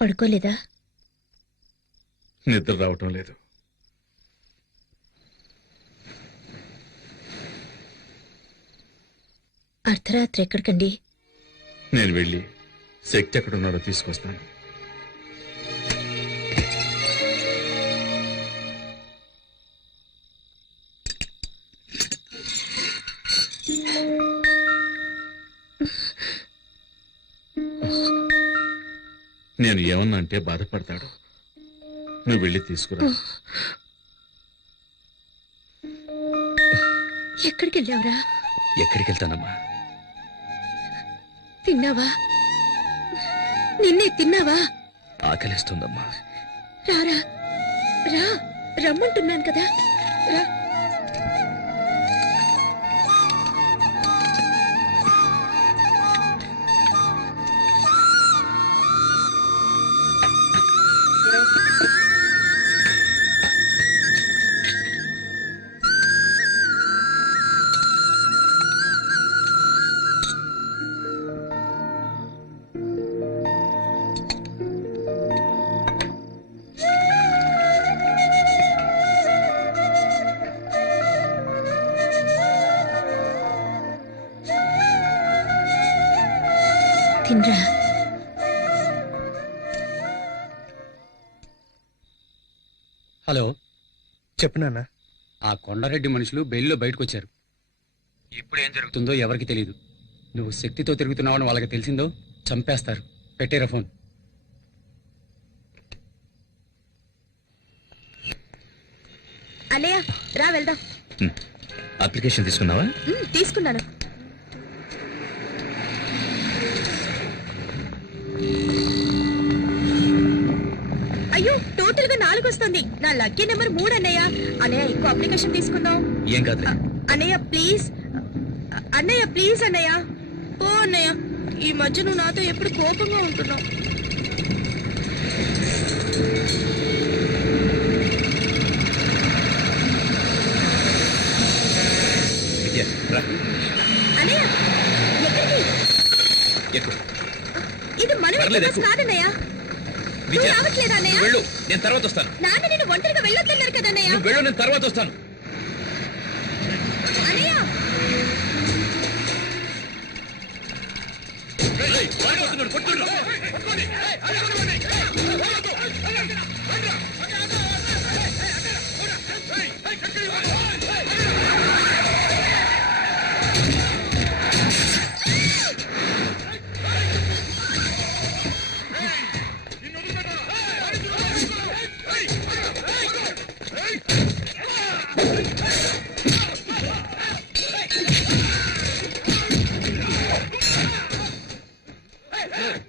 పడుకోలేదా? నిద్ర రావటం లేదు. అర్ధరాత్రి ఎక్కడికండి? నేను వెళ్ళి శక్తి ఎక్కడున్నాడో తీసుకొస్తాను. నేను ఏమన్నా అంటే బాధపడతాడు. నువ్వు వెళ్ళి తీసుకురా. ఎక్కడికి వెళ్ళావురా? ఎక్కడికి వెళ్తానమ్మా? తిన్నావా? నిన్నే తిన్నావా? ఆకలిస్తుందమ్మా. రారా రా, రమ్మంటున్నాను కదా, రా. తినరా. హలో, చెప్పు నాన్న. ఆ కొండారెడ్డి మనుషులు బెయిల్లో బయటకు వచ్చారు. ఇప్పుడు ఏం జరుగుతుందో ఎవరికి తెలియదు. నువ్వు శక్తితో తిరుగుతున్నావని వాళ్ళకి తెలిసిందో చంపేస్తారు. పెట్టేరా ఫోన్. అన్నయ్య రా, వెళ్దాం. అప్లికేషన్ తీసుకున్నావా? తీసుకున్నాను. అయ్యో, టోటల్ గా 4 వస్తుంది. నా లక్కీ నెంబర్ 3 అన్నయ్య. అన్నయ్య ఇంకో అప్లికేషన్ తీసుకుందాం. ఏం కాదు అన్నయ్య ప్లీజ్, అన్నయ్య ప్లీజ్ అన్నయ్య. ఓ అన్నయ్య, ఈ మధ్య నువ్వు నాతో ఎప్పుడు కోపంగా ఉంటున్నావు. అన్నయ్య ఎక్కడికి? ఇది మన కాదన్నయ్య. రావట్లేదా అన్నయ్య? వెళ్ళు, నేను తర్వాత వస్తాను. నాన్న నేను ఒంటరిగా వెళ్ళొద్దన్నారు కదా అన్నయ్య. వెళ్ళు, నేను తర్వాత వస్తాను. అన్నయ్య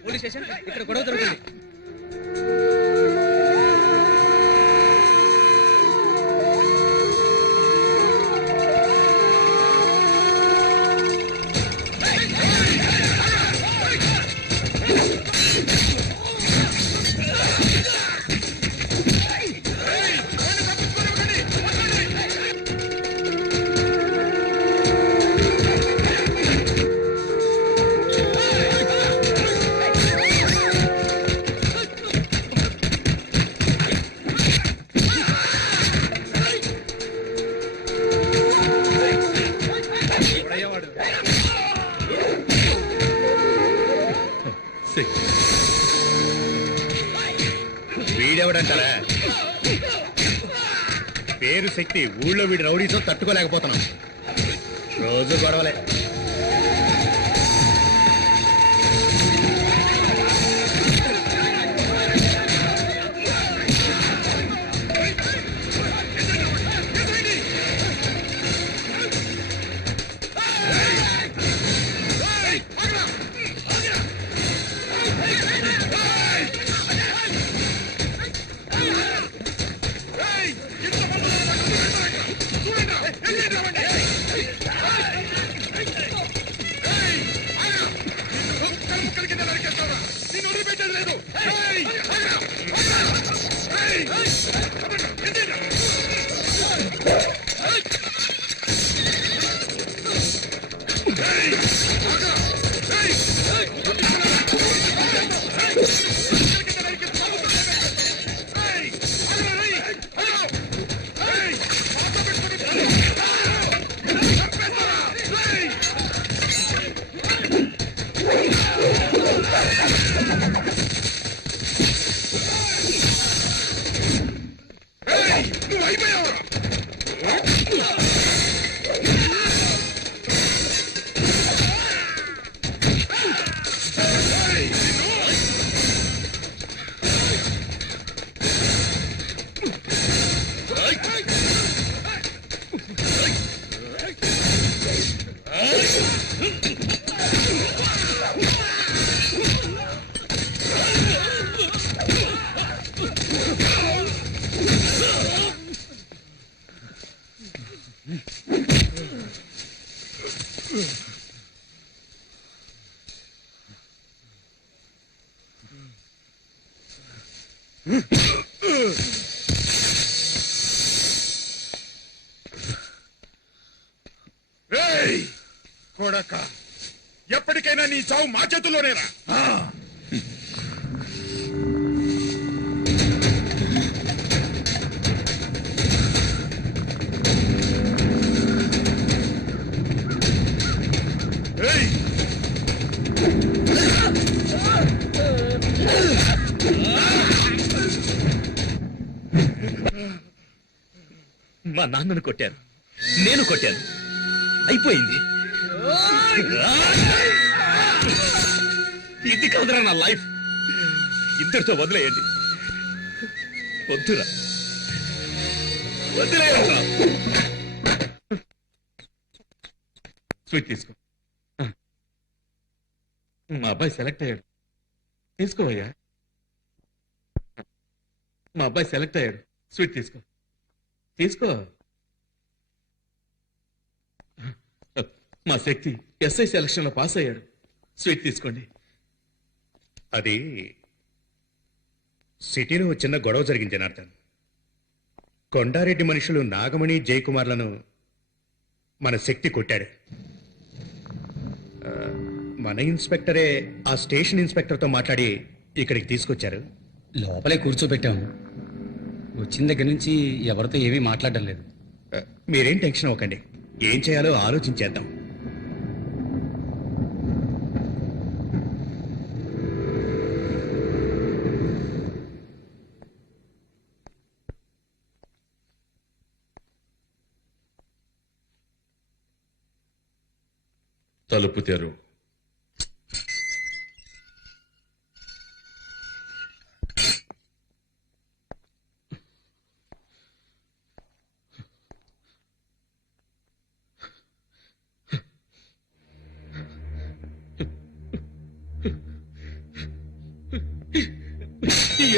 పోలీస్ స్టేషన్ ఇక్కడ గొడవ జరుగుతుంది. వీడెవడంటారా? పేరు శక్తి. ఊళ్ళో వీడి రౌడీతో తట్టుకోలేకపోతున్నాం. రోజు గొడవలే. ఏయ్ కొడక, ఎప్పటికైనా నీ చావు మా చేతుల్లోనేరా. ఏయ్ మా నాన్నను కొట్టాను, నేను కొట్టాను, అయిపోయింది. ఇది కాదురా నా లైఫ్. ఇద్దరితో వదిలేయండి. వద్దురా, వదిలేయరా. స్వీట్ తీసుకో. మా అబ్బాయి సెలెక్ట్ అయ్యాడు, తీసుకోవయ్యా. మా అబ్బాయి సెలెక్ట్ అయ్యాడు, స్వీట్ తీసుకో, తీసుకో. మా శక్తి ఎస్ఐ సెలక్షన్ లో పాస్ అయ్యాడు, స్వీట్ తీసుకోండి. అది సిటీలో చిన్న గొడవ జరిగింది జనార్దన్. కొండారెడ్డి మనుషులు నాగమణి జయకుమార్లను మన శక్తి కొట్టాడు. మన ఇన్స్పెక్టరే ఆ స్టేషన్ ఇన్స్పెక్టర్తో మాట్లాడి ఇక్కడికి తీసుకొచ్చారు. లోపలే కూర్చోబెట్టాము. వచ్చిన దగ్గర నుంచి ఎవరితో ఏమీ మాట్లాడడం లేదు. మీరేం టెన్షన్ అవ్వకండి, ఏం చేయాలో ఆలోచించేద్దాం. తలుపు తెరు.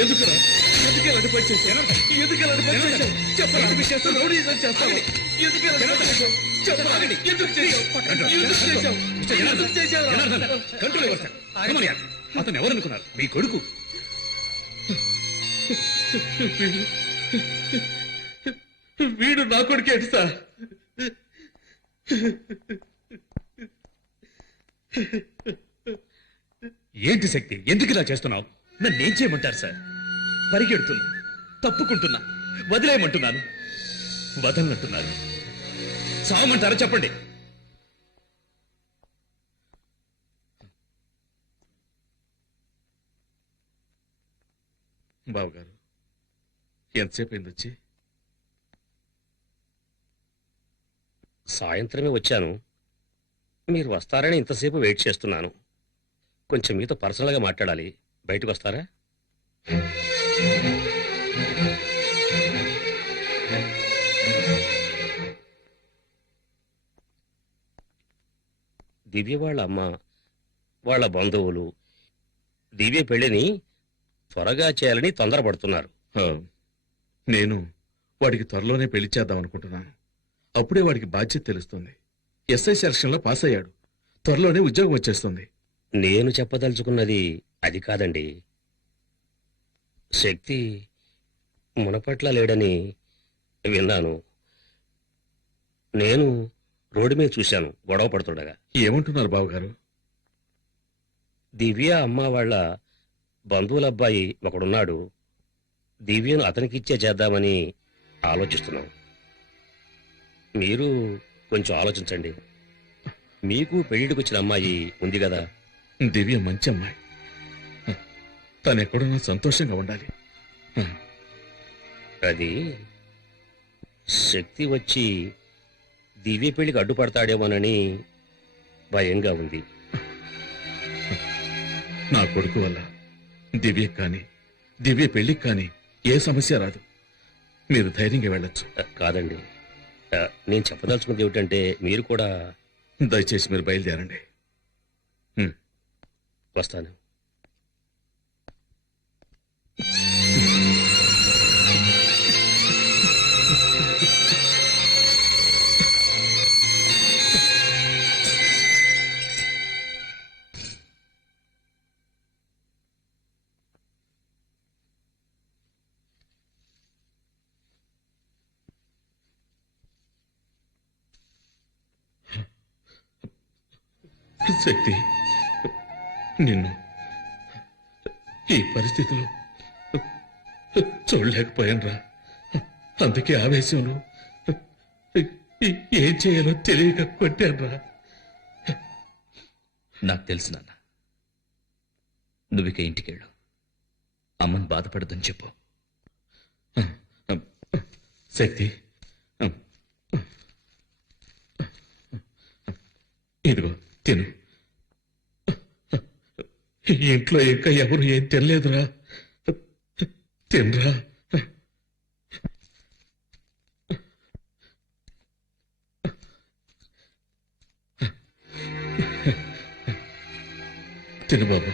ఎందుకురా, ఎందుకు ఇలాంటి పని చేశాను? ఎందుకు ఇలాంటి పని చేశావు? చెప్పరా, చేస్తావు, రౌడీజం చేస్తావు. ఎందుకు ఇలాంటి పని చేశావు? చెప్పరా, ఎందుకు చేశావు? ఎందుకు చేశావు? ఎందుకు చేశావు? కంట్రోల్ ఎవరు సార్? కమనియా, అతను ఎవరనుకున్నారు? మీ కొడుకు. వీడు నా కొడుకేంటి సార్? ఏంటి శక్తి, ఎందుకు ఇలా చేస్తున్నావు? నన్నేం చేయమంటారు సార్? పరిగెడుతున్నా, తప్పుకుంటున్నా, వదిలేయమంటున్నాను, వదలనంటున్నారు. సావమంటారా చెప్పండి. బావగారు, ఎంతసేపు అయింది వచ్చి? సాయంత్రమే వచ్చాను. మీరు వస్తారని ఇంతసేపు వెయిట్ చేస్తున్నాను. కొంచెం మీతో పర్సనల్గా మాట్లాడాలి. బయటకు వస్తారా? దివ్య వాళ్ళ అమ్మ, వాళ్ళ బంధువులు దివ్య పెళ్లిని త్వరగా చేయాలని తొందరపడుతున్నారు. ఆ, నేను వాడికి త్వరలోనే పెళ్లి చేద్దాం అనుకుంటున్నాను. అప్పుడే వాడికి బాధ్యత తెలుస్తుంది. ఎస్ఐ సెలక్షన్ లో పాస్ అయ్యాడు, త్వరలోనే ఉద్యోగం వచ్చేస్తుంది. నేను చెప్పదలుచుకున్నది అది కాదండి. శక్తి మునపట్ల లేడని విన్నాను. నేను రోడ్డు మీద చూశాను గొడవ పడుతుండగా. ఏమంటున్నారు బావగారు? దివ్య అమ్మ వాళ్ళ బంధువుల అబ్బాయి ఒకడున్నాడు. దివ్యను అతనికిచ్చే చేద్దామని ఆలోచిస్తున్నాం. మీరు కొంచెం ఆలోచించండి. మీకు పెళ్లిడికి వచ్చిన అమ్మాయి ఉంది కదా. దివ్య మంచి అమ్మాయి, తను ఎక్కడున్నా సంతోషంగా ఉండాలి. అది శక్తి వచ్చి దివ్య పెళ్లికి అడ్డుపడతాడేమోనని భయంగా ఉంది. నా కొడుకు వల్ల దివ్యకి కానీ దివ్య పెళ్లికి కానీ ఏ సమస్య రాదు. మీరు ధైర్యంగా వెళ్ళొచ్చు. కాదండి, నేను చెప్పదలుచుకున్నది ఏమిటంటే మీరు కూడా. దయచేసి మీరు బయలుదేరండి. వస్తాను. శక్తి, నిన్ను ఈ పరిస్థితిలో చూడలేకపోయానురా. అందుకే ఆవేశంలో ఏం చేయాలో తెలియక కొట్టానురా. నాకు తెలుసు నాన్న. నువ్విక ఇంటికెళ్ళు. అమ్మని బాధపడదని చెప్పు. శక్తి, ఇదిగో తిను. ఇంట్లో ఇంకా ఎవరు ఏం తినలేదురా. తినరా. తిను బాబు,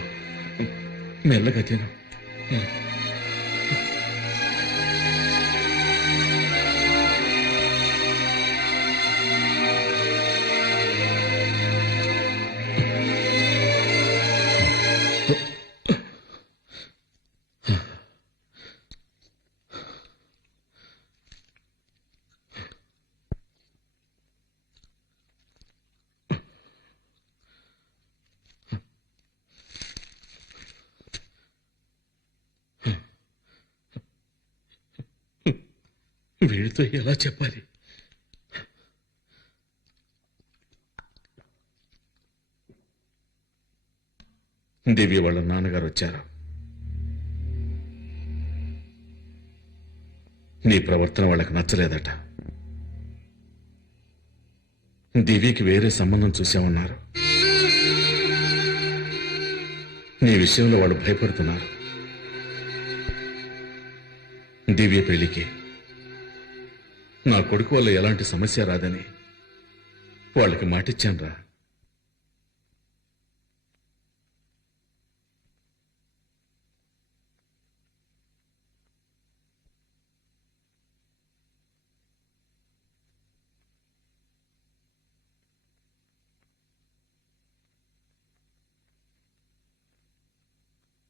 మెల్లగా తిను. వీడితో ఎలా చెప్పాలి? దివ్య వాళ్ళ నాన్నగారు వచ్చారు. నీ ప్రవర్తన వాళ్ళకి నచ్చలేదట. దివ్యకి వేరే సంబంధం చూసామన్నారు. నీ విషయంలో వాళ్ళు భయపడుతున్నారు. దివ్య పెళ్లికి నా కొడుకు వల్ల ఎలాంటి సమస్య రాదని వాళ్ళకి మాటిచ్చానురా.